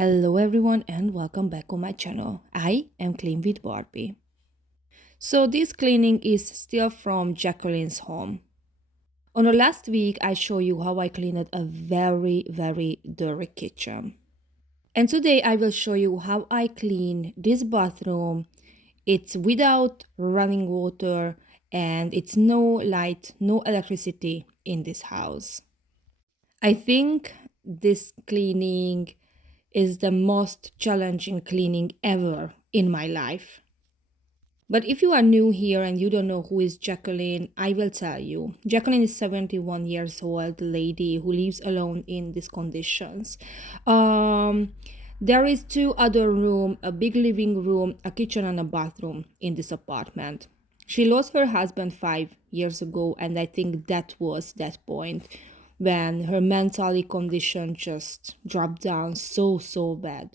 Hello everyone and welcome back on my channel. I am Clean with Barbie. So this cleaning is still from Jacqueline's home. On the last week I showed you how I cleaned a very dirty kitchen. And today I will show you how I clean this bathroom. It's without running water and it's no light, no electricity in this house. I think this cleaning is the most challenging cleaning ever in my life. But if you are new here and you don't know who is Jacqueline, I will tell you. Jacqueline is 71 years old lady who lives alone in these conditions. Um, there is two other room, a big living room, a kitchen and a bathroom in this apartment. She lost her husband 5 years ago, and I think that was that point when her mentally condition just dropped down so bad.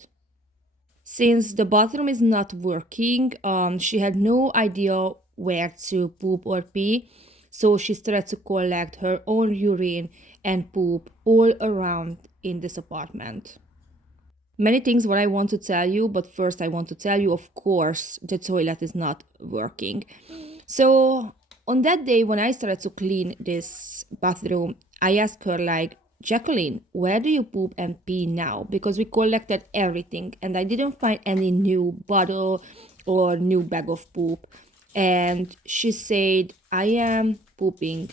Since the bathroom is not working, she had no idea where to poop or pee, so she started to collect her own urine and poop all around in this apartment. Many things what I want to tell you, but first I want to tell you, of course, the toilet is not working. So on that day when I started to clean this bathroom, I asked her like, Jacqueline, where do you poop and pee now? Because we collected everything and I didn't find any new bottle or new bag of poop. And she said, I am pooping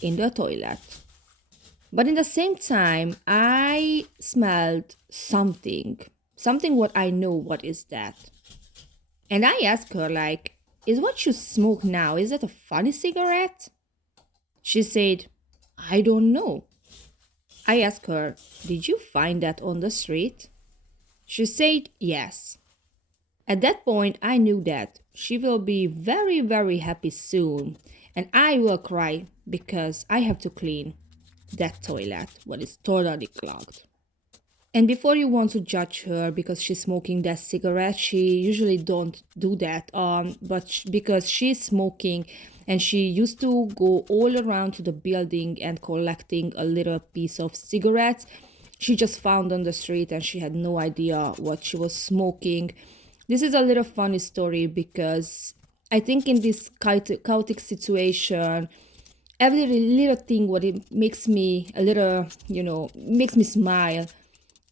in the toilet. But in the same time, I smelled something what I know what is that. And I asked her like, is what you smoke now, is that a funny cigarette? She said, I don't know. I asked her, did you find that on the street? She said yes. At that point, I knew that she will be very happy soon, and I will cry because I have to clean that toilet what is totally clogged. And before you want to judge her because she's smoking that cigarette, she usually don't do that. Because she's smoking, and she used to go all around to the building and collecting a little piece of cigarettes. She just found on the street, and she had no idea what she was smoking. This is a little funny story because I think in this chaotic situation, every little thing what it makes me a little, makes me smile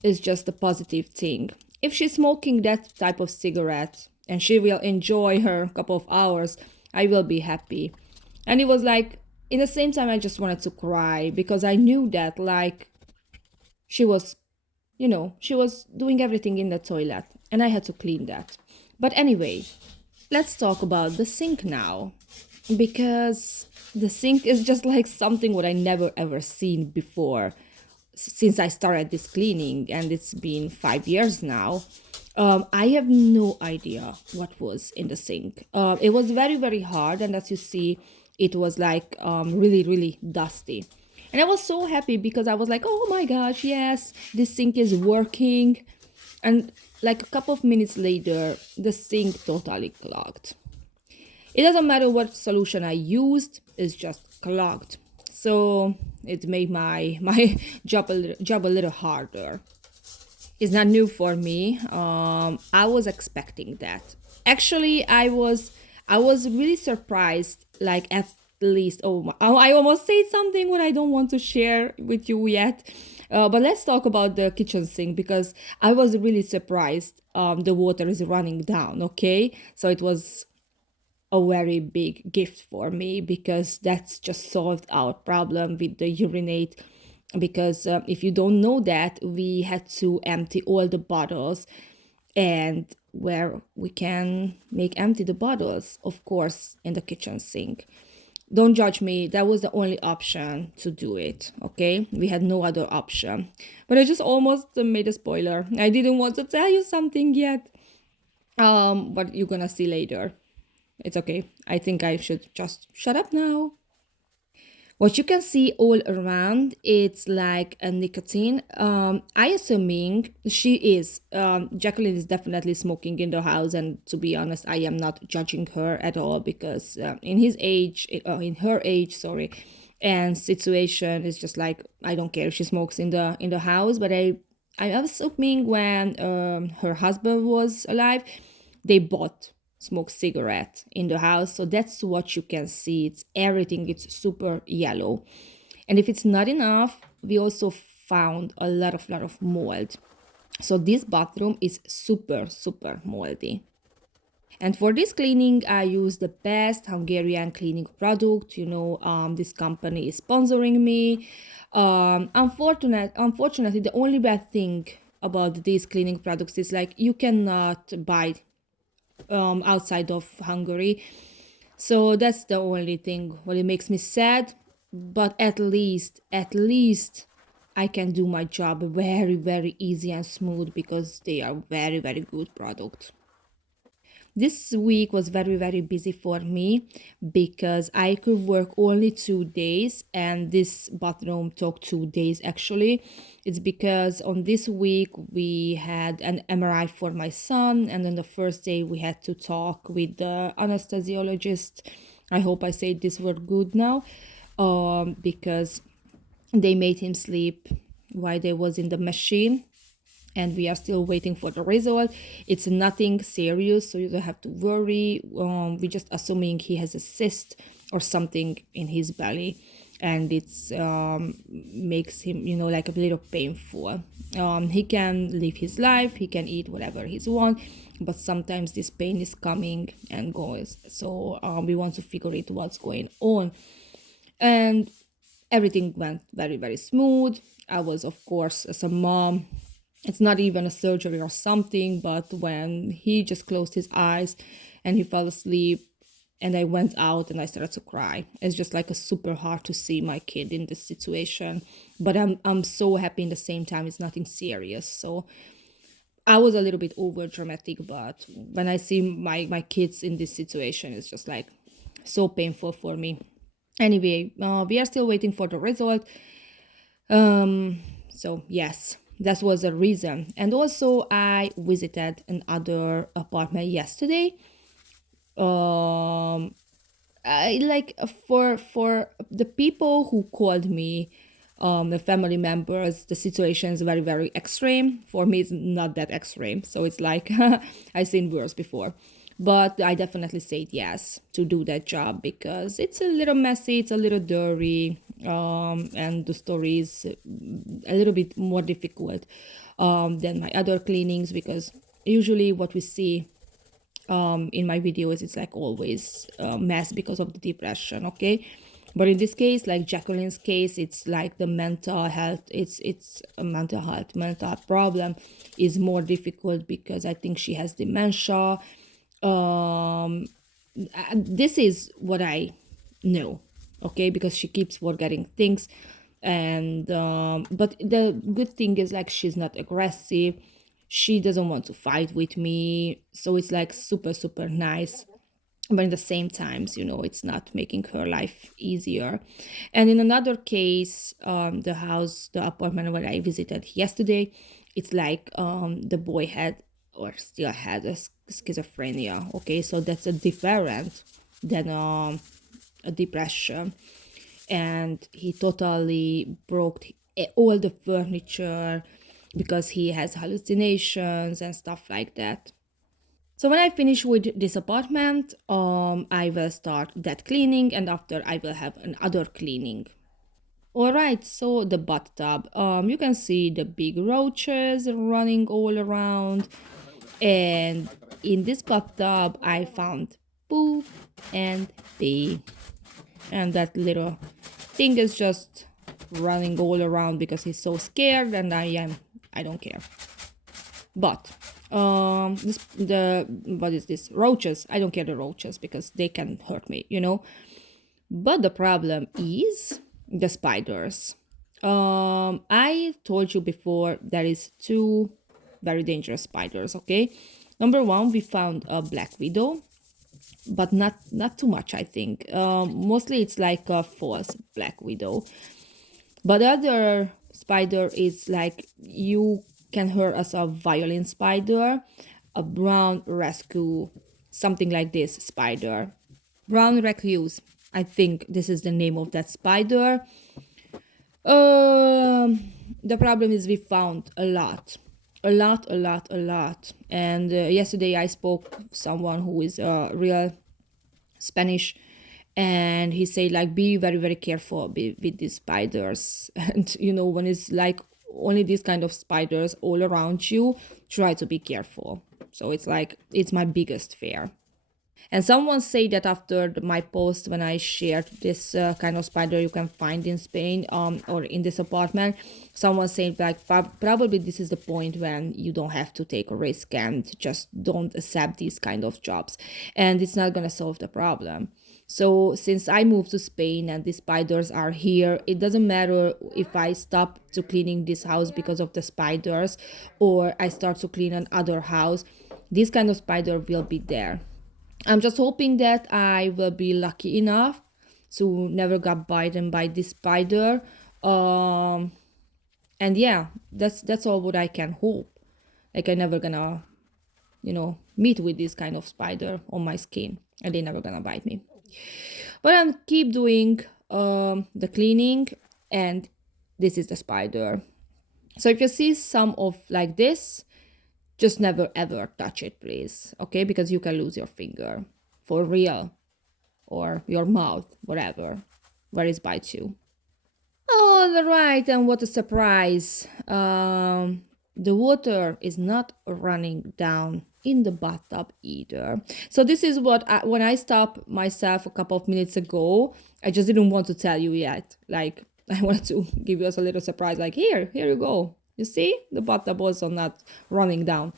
is just a positive thing. If she's smoking that type of cigarette and she will enjoy her couple of hours, I will be happy. And it was like, in the same time, I just wanted to cry because I knew that, like, she was, she was doing everything in the toilet and I had to clean that. But anyway, let's talk about the sink now because the sink is just like something what I never ever seen before since I started this cleaning, and it's been 5 years now. I have no idea what was in the sink. It was very hard, and as you see, it was like really dusty. And I was so happy because I was like, oh my gosh, yes, this sink is working. And like a couple of minutes later, the sink totally clogged. It doesn't matter what solution I used, it's just clogged. So it made my job a little harder. It's not new for me. I was expecting that. Actually, I was really surprised. Like at least, I almost said something what I don't want to share with you yet. But let's talk about the kitchen sink because I was really surprised. The water is running down. Okay, so it was a very big gift for me because that's just solved our problem with the urinate. Because if you don't know that, we had to empty all the bottles, and where we can make empty the bottles, of course, in the kitchen sink. Don't judge me, that was the only option to do it. Okay, we had no other option. But I just almost made a spoiler. I didn't want to tell you something yet, but you're gonna see later. It's okay. I think I should just shut up now. What you can see all around, it's like a nicotine. I assuming she is. Jacqueline is definitely smoking in the house, and to be honest, I am not judging her at all because in her age, sorry, and situation is just like I don't care if she smokes in the house, but I'm assuming when her husband was alive, they bought smoked cigarette in the house. So that's what you can see. It's everything. It's super yellow. And if it's not enough, we also found a lot of mold. So this bathroom is super moldy. And for this cleaning, I use the best Hungarian cleaning product. This company is sponsoring me. Unfortunately, the only bad thing about these cleaning products is like you cannot buy outside of Hungary. So that's the only thing what it makes me sad. But at least I can do my job very easy and smooth because they are very good product. This week was very busy for me because I could work only 2 days, and this bathroom took 2 days actually. It's because on this week we had an MRI for my son, and on the first day we had to talk with the anesthesiologist. I hope I said this word good now, because they made him sleep while they was in the machine, and we are still waiting for the result. It's nothing serious, so you don't have to worry. We're just assuming he has a cyst or something in his belly, and it's makes him, like a little painful. He can live his life, he can eat whatever he wants, but sometimes this pain is coming and goes. So we want to figure it what's going on, and everything went very smooth. I was, of course, as a mom, it's not even a surgery or something, but when he just closed his eyes and he fell asleep, and I went out and I started to cry. It's just like a super hard to see my kid in this situation, but I'm so happy in the same time. It's nothing serious. So I was a little bit over dramatic, but when I see my kids in this situation, it's just like so painful for me. Anyway, we are still waiting for the result. So yes, that was a reason. And also I visited another apartment yesterday. Um I like for the people who called me, the family members, the situation is very extreme. For me, it's not that extreme, so it's like I've seen worse before. But I definitely said yes to do that job because it's a little messy, it's a little dirty, and the story is a little bit more difficult than my other cleanings, because usually what we see in my videos it's like always a mess because of the depression, okay? But in this case, like Jacqueline's case, it's like the mental health, it's a mental problem is more difficult because I think she has dementia. This is what I know, okay, because she keeps forgetting things. And but the good thing is like she's not aggressive, she doesn't want to fight with me, so it's like super nice. But in the same times, it's not making her life easier. And in another case, the apartment where I visited yesterday, it's like the boy had or still had a schizophrenia, okay? So that's a different than a depression. And he totally broke all the furniture because he has hallucinations and stuff like that. So when I finish with this apartment, I will start that cleaning, and after I will have another cleaning. All right, so the bathtub. You can see the big roaches running all around, and in this bathtub I found poop and pee, and that little thing is just running all around because he's so scared, and I don't care. But the what is this, roaches, I don't care the roaches because they can hurt me. But the problem is the spiders. I told you before there is two very dangerous spiders, okay? Number one, we found a black widow, but not too much, I think. Mostly it's like a false black widow. But the other spider is like you can hear as a violin spider, a brown rescue, something like this spider. Brown recluse, I think this is the name of that spider. Um, the problem is we found a lot. And yesterday I spoke with someone who is a real Spanish, and he said like be very very careful with these spiders. And when it's like only these kind of spiders all around you, try to be careful. So it's like it's my biggest fear. And someone said that after my post when I shared this kind of spider you can find in Spain, or in this apartment, someone said like probably this is the point when you don't have to take a risk and just don't accept these kind of jobs, and it's not gonna solve the problem. So since I moved to Spain and the spiders are here, it doesn't matter if I stop to cleaning this house because of the spiders, or I start to clean another house. This kind of spider will be there. I'm just hoping that I will be lucky enough to never get bitten by this spider. Um, and yeah, that's all what I can hope. Like I never gonna, meet with this kind of spider on my skin, and they never gonna bite me. But I'm keep doing the cleaning, and this is the spider. So if you see some of like this, just never ever touch it, please. Okay, because you can lose your finger for real, or your mouth, whatever, where it bites you. All right, and what a surprise! The water is not running down in the bathtub either. So this is when I stopped myself a couple of minutes ago. I just didn't want to tell you yet. Like I wanted to give you a little surprise. Like here you go. You see, the bathtub also not running down.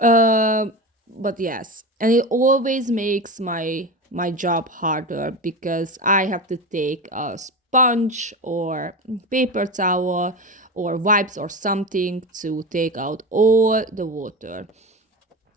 Uh, but yes, and it always makes my job harder because I have to take a sponge or paper towel or wipes or something to take out all the water.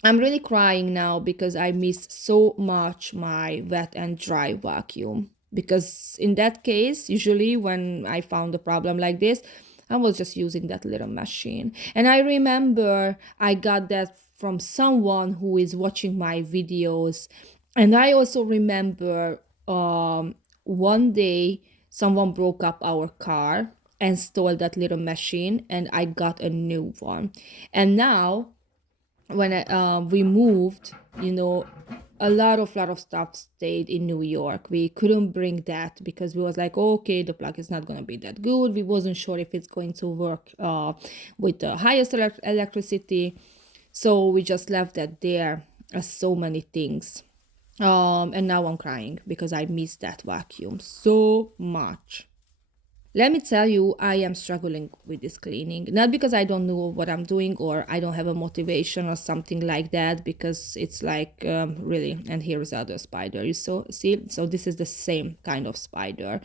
I'm really crying now because I miss so much my wet and dry vacuum. Because in that case, usually when I found a problem like this, I was just using that little machine. And I remember I got that from someone who is watching my videos. And I also remember one day someone broke up our car and stole that little machine, and I got a new one. And now when we moved, a lot of stuff stayed in New York. We couldn't bring that because we was like, okay, the plug is not gonna be that good. We wasn't sure if it's going to work with the highest electricity, so we just left that there as so many things. And now I'm crying because I miss that vacuum so much. Let me tell you, I am struggling with this cleaning. Not because I don't know what I'm doing or I don't have a motivation or something like that, because it's like really, and here is other spider. You see? So this is the same kind of spider.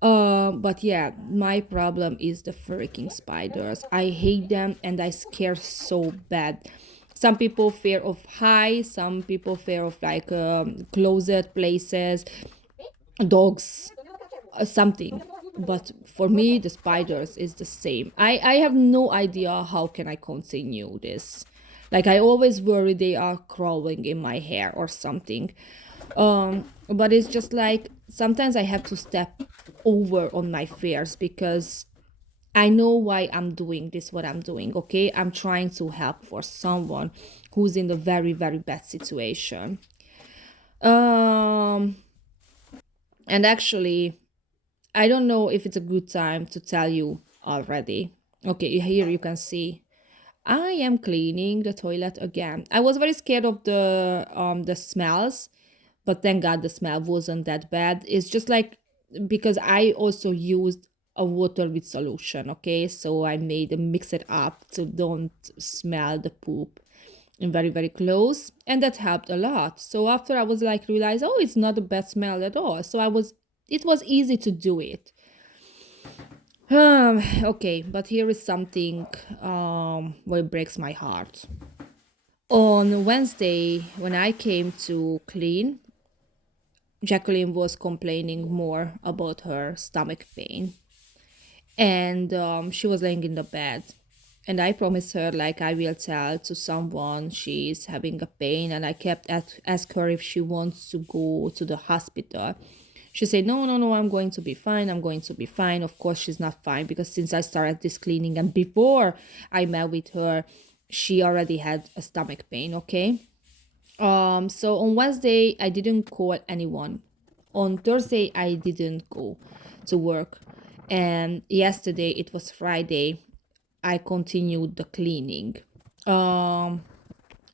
But yeah, my problem is the freaking spiders. I hate them and I scare so bad. Some people fear of high, some people fear of like closed places, dogs, something. But for me the spiders is the same. I have no idea how can I continue this. Like I always worry they are crawling in my hair or something. But it's just like sometimes I have to step over on my fears because I know why I'm doing this, what I'm doing. Okay, I'm trying to help for someone who's in a very very bad situation. um and actually, I don't know if it's a good time to tell you already. Okay, here you can see I am cleaning the toilet again. I was very scared of the smells, but thank God the smell wasn't that bad. It's just like because I also used a water with solution, okay? So I made mix it up to don't smell the poop and very very close, and that helped a lot. So after I was like realize, oh, it's not a bad smell at all. So it was easy to do it. Okay, but here is something what breaks my heart. On Wednesday, when I came to clean, Jacqueline was complaining more about her stomach pain, and she was laying in the bed. And I promised her like I will tell to someone she's having a pain, and I kept ask her if she wants to go to the hospital. She said, no, no, no, I'm going to be fine. I'm going to be fine. Of course, she's not fine because since I started this cleaning and before I met with her, she already had a stomach pain, okay? So on Wednesday, I didn't call anyone. On Thursday, I didn't go to work. And yesterday, it was Friday, I continued the cleaning. Um,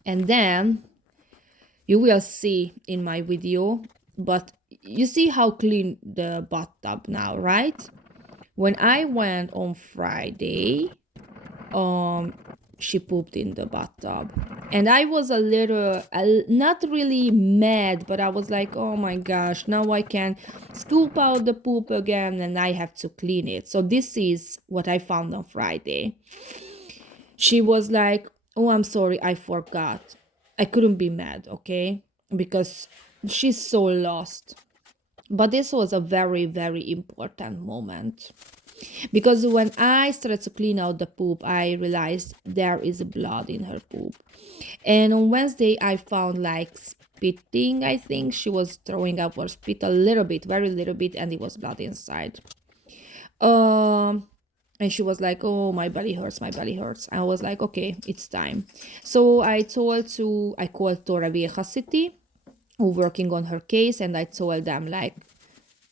and then you will see in my video, but you see how clean the bathtub now, right? When I went on Friday, um she pooped in the bathtub, and I was not really mad, but I was like, oh my gosh, now I can scoop out the poop again and I have to clean it. So this is what I found on Friday. She was like, oh, I'm sorry, I forgot. I couldn't be mad, okay, because she's so lost. But this was a very, very important moment. Because when I started to clean out the poop, I realized there is blood in her poop. And on Wednesday, I found like spitting, I think. She was throwing up or spit a little bit, very little bit, and it was blood inside. Um, and she was like, oh, my belly hurts, my belly hurts. I was like, okay, it's time. So I called Torre Vieja City, who working on her case, and I told them like,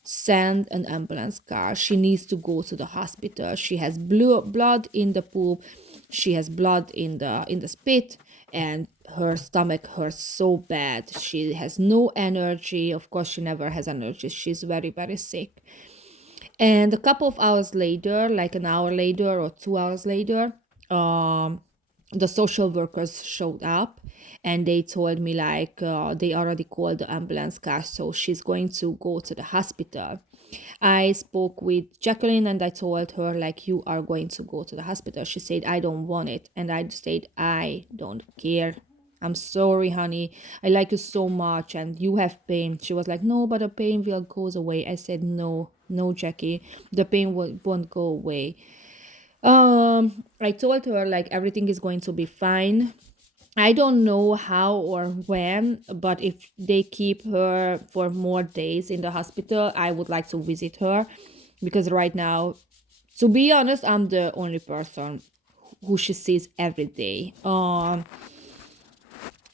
send an ambulance car. She needs to go to the hospital. She has blood in the poop. She has blood in the spit, and her stomach hurts so bad. She has no energy. Of course, she never has energy. She's very, very sick. And a couple of hours later, like an hour later or 2 hours later, um, the social workers showed up and they told me like they already called the ambulance car, so she's going to go to the hospital. I spoke with Jacqueline and I told her like, you are going to go to the hospital. She said, I don't want it. And I said, I don't care. I'm sorry, honey. I like you so much and you have pain. She was like, no, but the pain will goes away. I said, no, no, Jackie, the pain won't go away. I told her like everything is going to be fine. I don't know how or when, but if they keep her for more days in the hospital, I would like to visit her because right now, to be honest, I'm the only person who she sees every day. And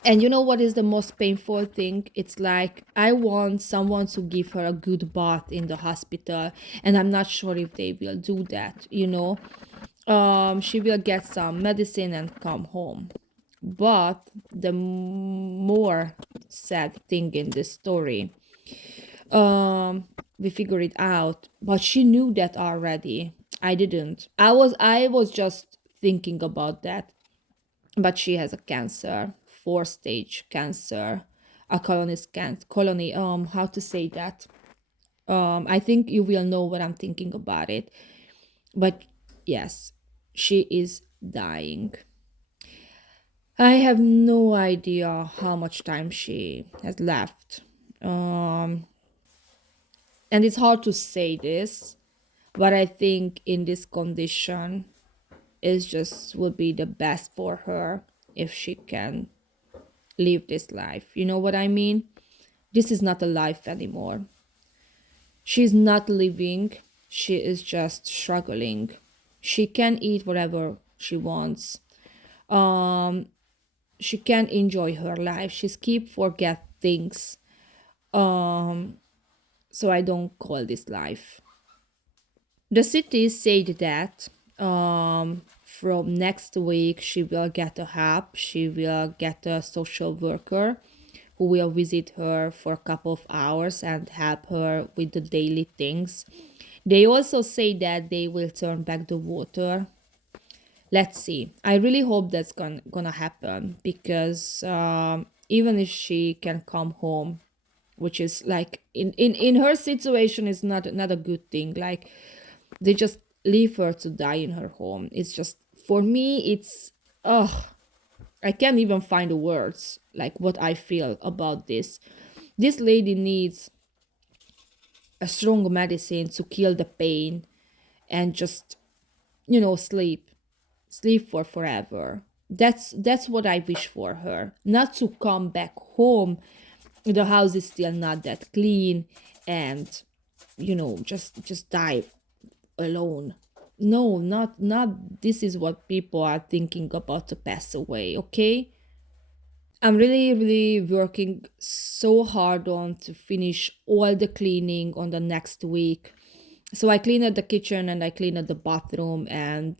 you know what is the most painful thing? It's like I want someone to give her a good bath in the hospital, and I'm not sure if they will do that, you know. She will get some medicine and come home. But the more sad thing in this story, we figure it out, but she knew that already. I didn't. I was just thinking about that, but she has a cancer, 4-stage cancer, a colony, how to say that? I think you will know what I'm thinking about it. But yes, she is dying. I have no idea how much time she has left. Um, and it's hard to say this, but I think in this condition, it just would be the best for her if she can live this life. You know what I mean? This is not a life anymore. She's not living, she is just struggling. She can eat whatever she wants. Um, she can enjoy her life. She's keep forget things. Um, so I don't call this life. The city said that from next week she will get a help. She will get a social worker who will visit her for a couple of hours and help her with the daily things. They also say that they will turn back the water. Let's see. I really hope that's gonna happen because even if she can come home, which is like in her situation is not a good thing. Like they just leave her to die in her home. It's just for me it's oh, I can't even find the words like what I feel about this. This lady needs a strong medicine to kill the pain and just sleep, sleep for forever. That's what I wish for her, not to come back home. The house is still not that clean, and just die alone. No, not this is what people are thinking about to pass away, okay? I'm really, really working so hard on to finish all the cleaning on the next week. So I cleaned the kitchen and I cleaned the bathroom and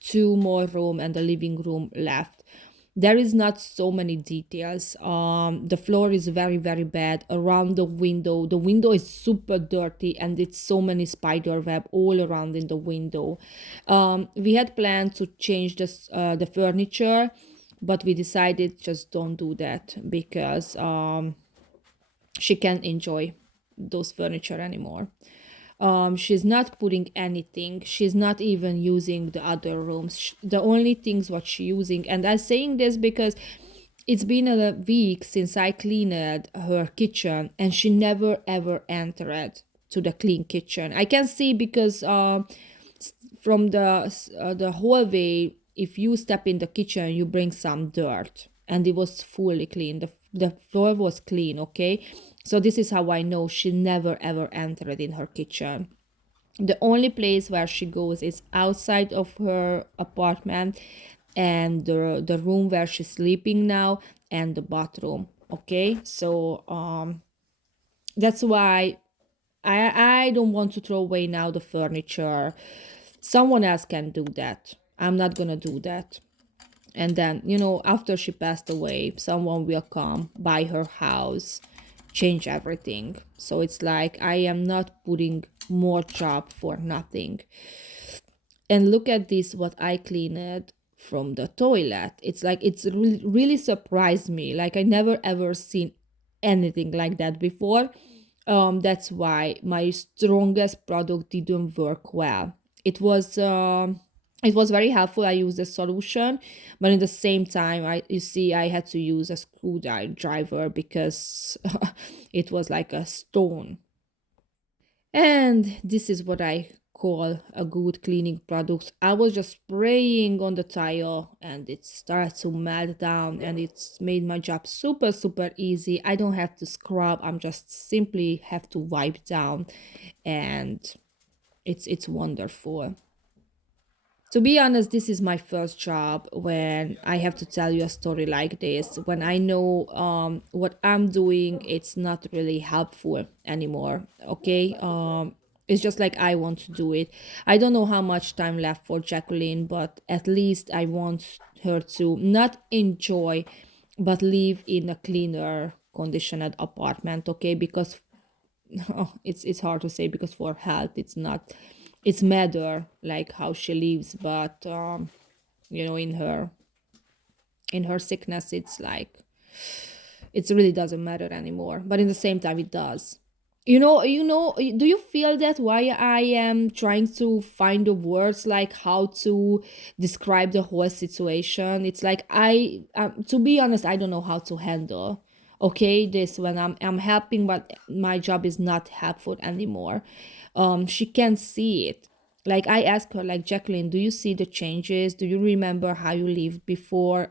two more room and the living room left. There is not so many details. The floor is very, very bad around the window. The window is super dirty and it's so many spider web all around in the window. We had planned to change the furniture, but we decided just don't do that because she can't enjoy those furniture anymore. She's not putting anything. She's not even using the other rooms. The only things what she using, and I'm saying this because it's been a week since I cleaned her kitchen, and she never ever entered to the clean kitchen. I can see because from the hallway, if you step in the kitchen, you bring some dirt, and it was fully clean. The floor was clean, okay? So this is how I know she never ever entered in her kitchen. The only place where she goes is outside of her apartment and the room where she's sleeping now and the bathroom. Okay, so that's why I don't want to throw away now the furniture. Someone else can do that. I'm not gonna do that. And then, after she passed away, someone will come buy her house, change everything. So it's like I am not putting more job for nothing. And look at this, what I cleaned from the toilet. It's like it's really, really surprised me. Like I never ever seen anything like that before. That's why my strongest product didn't work well. It was very helpful. I used a solution, but in the same time, I had to use a screwdriver because it was like a stone. And this is what I call a good cleaning product. I was just spraying on the tile and it started to melt down and it's made my job super, super easy. I don't have to scrub. I'm just simply have to wipe down and it's wonderful. To be honest, this is my first job when I have to tell you a story like this. When I know what I'm doing, it's not really helpful anymore. Okay, it's just like I want to do it. I don't know how much time left for Jacqueline, but at least I want her to not enjoy, but live in a cleaner, conditioned apartment. Okay, because it's hard to say because for health it's not it's matter like how she lives, but in her sickness it's like it really doesn't matter anymore, but in the same time it does. Do you feel that why I am trying to find the words like how to describe the whole situation? It's like to be honest, I don't know how to handle, okay, this when I'm helping, but my job is not helpful anymore. She can see it. Like I asked her, like, Jacqueline, do you see the changes? Do you remember how you lived before?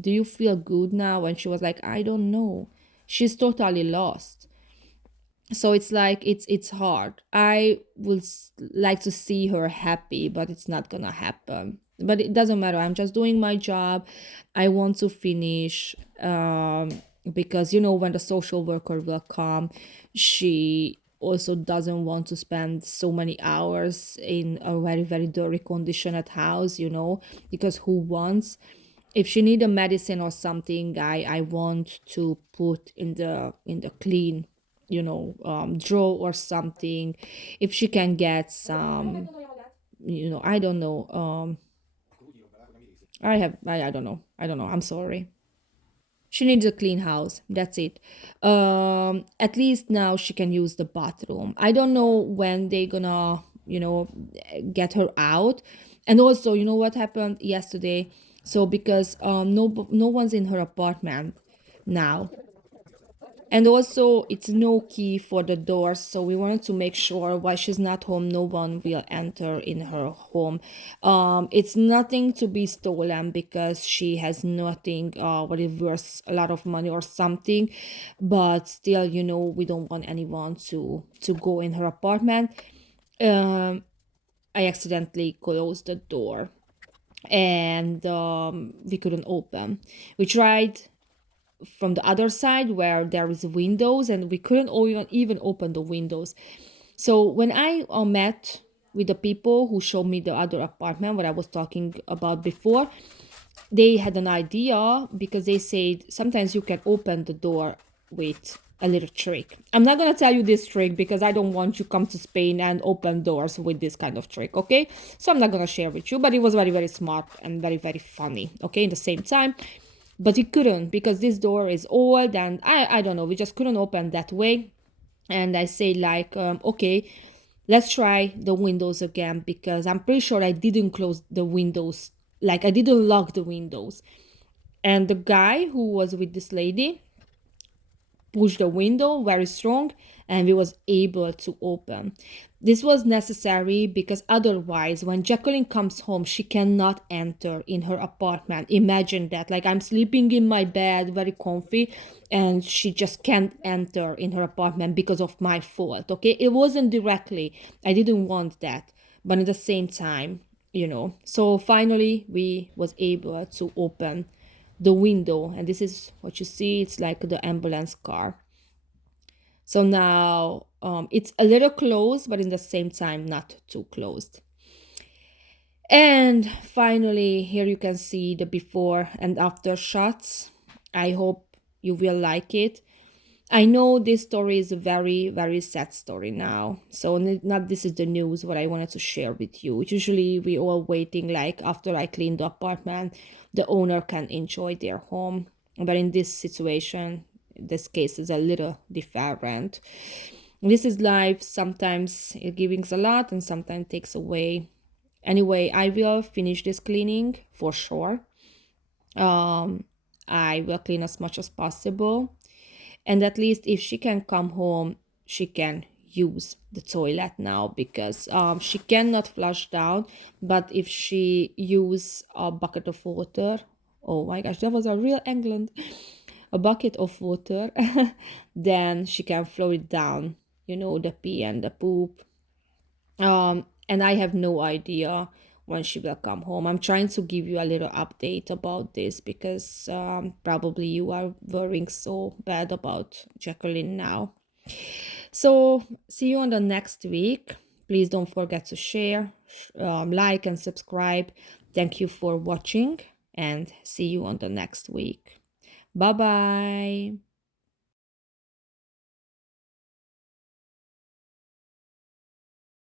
Do you feel good now? And she was like, I don't know. She's totally lost. So it's like it's hard. I would like to see her happy, but it's not gonna happen. But it doesn't matter. I'm just doing my job. I want to finish because when the social worker will come, she also doesn't want to spend so many hours in a very, very dirty condition at house, because who wants? If she need a medicine or something, I want to put in the clean, drawer or something. If she can get some, I don't know. I don't know. I'm sorry. She needs a clean house. That's it. At least now she can use the bathroom. I don't know when they gonna, get her out. And also, you know what happened yesterday? So because no one's in her apartment now, And also, it's no key for the doors, so we wanted to make sure while she's not home, no one will enter in her home. It's nothing to be stolen because she has nothing, what is worth a lot of money or something. But still, we don't want anyone to go in her apartment. Um, I accidentally closed the door and we couldn't open. We tried from the other side where there is windows and we couldn't even open the windows. So when I met with the people who showed me the other apartment, what I was talking about before, they had an idea because they said sometimes you can open the door with a little trick. I'm not gonna tell you this trick because I don't want you come to Spain and open doors with this kind of trick, okay? So I'm not gonna share with you, but it was very, very smart and very, very funny, okay, in the same time. But we couldn't because this door is old and I don't know, we just couldn't open that way. And I say like, okay, let's try the windows again because I'm pretty sure I didn't close the windows, like I didn't lock the windows. And the guy who was with this lady pushed the window very strong and we was able to open. This was necessary because otherwise when Jacqueline comes home she cannot enter in her apartment. Imagine that, like I'm sleeping in my bed very comfy and she just can't enter in her apartment because of my fault. Okay, it wasn't directly, I didn't want that, but at the same time, so finally we was able to open the window, and this is what you see, it's like the ambulance car. So now it's a little closed but in the same time not too closed. And finally here you can see the before and after shots. I hope you will like it. I know this story is a very, very sad story now. So not this is the news what I wanted to share with you. Usually we all waiting like after I clean the apartment, the owner can enjoy their home. But in this situation, this case is a little different. This is life. Sometimes it gives a lot and sometimes takes away. Anyway, I will finish this cleaning for sure. Um, I will clean as much as possible, and at least if she can come home she can use the toilet now because she cannot flush down, but if she use a bucket of water, oh my gosh, that was a real England, a bucket of water, then she can flow it down, the pee and the poop. And I have no idea when she will come home. I'm trying to give you a little update about this because probably you are worrying so bad about Jacqueline now. So, see you on the next week. Please don't forget to share, like, and subscribe. Thank you for watching, and see you on the next week. Bye bye.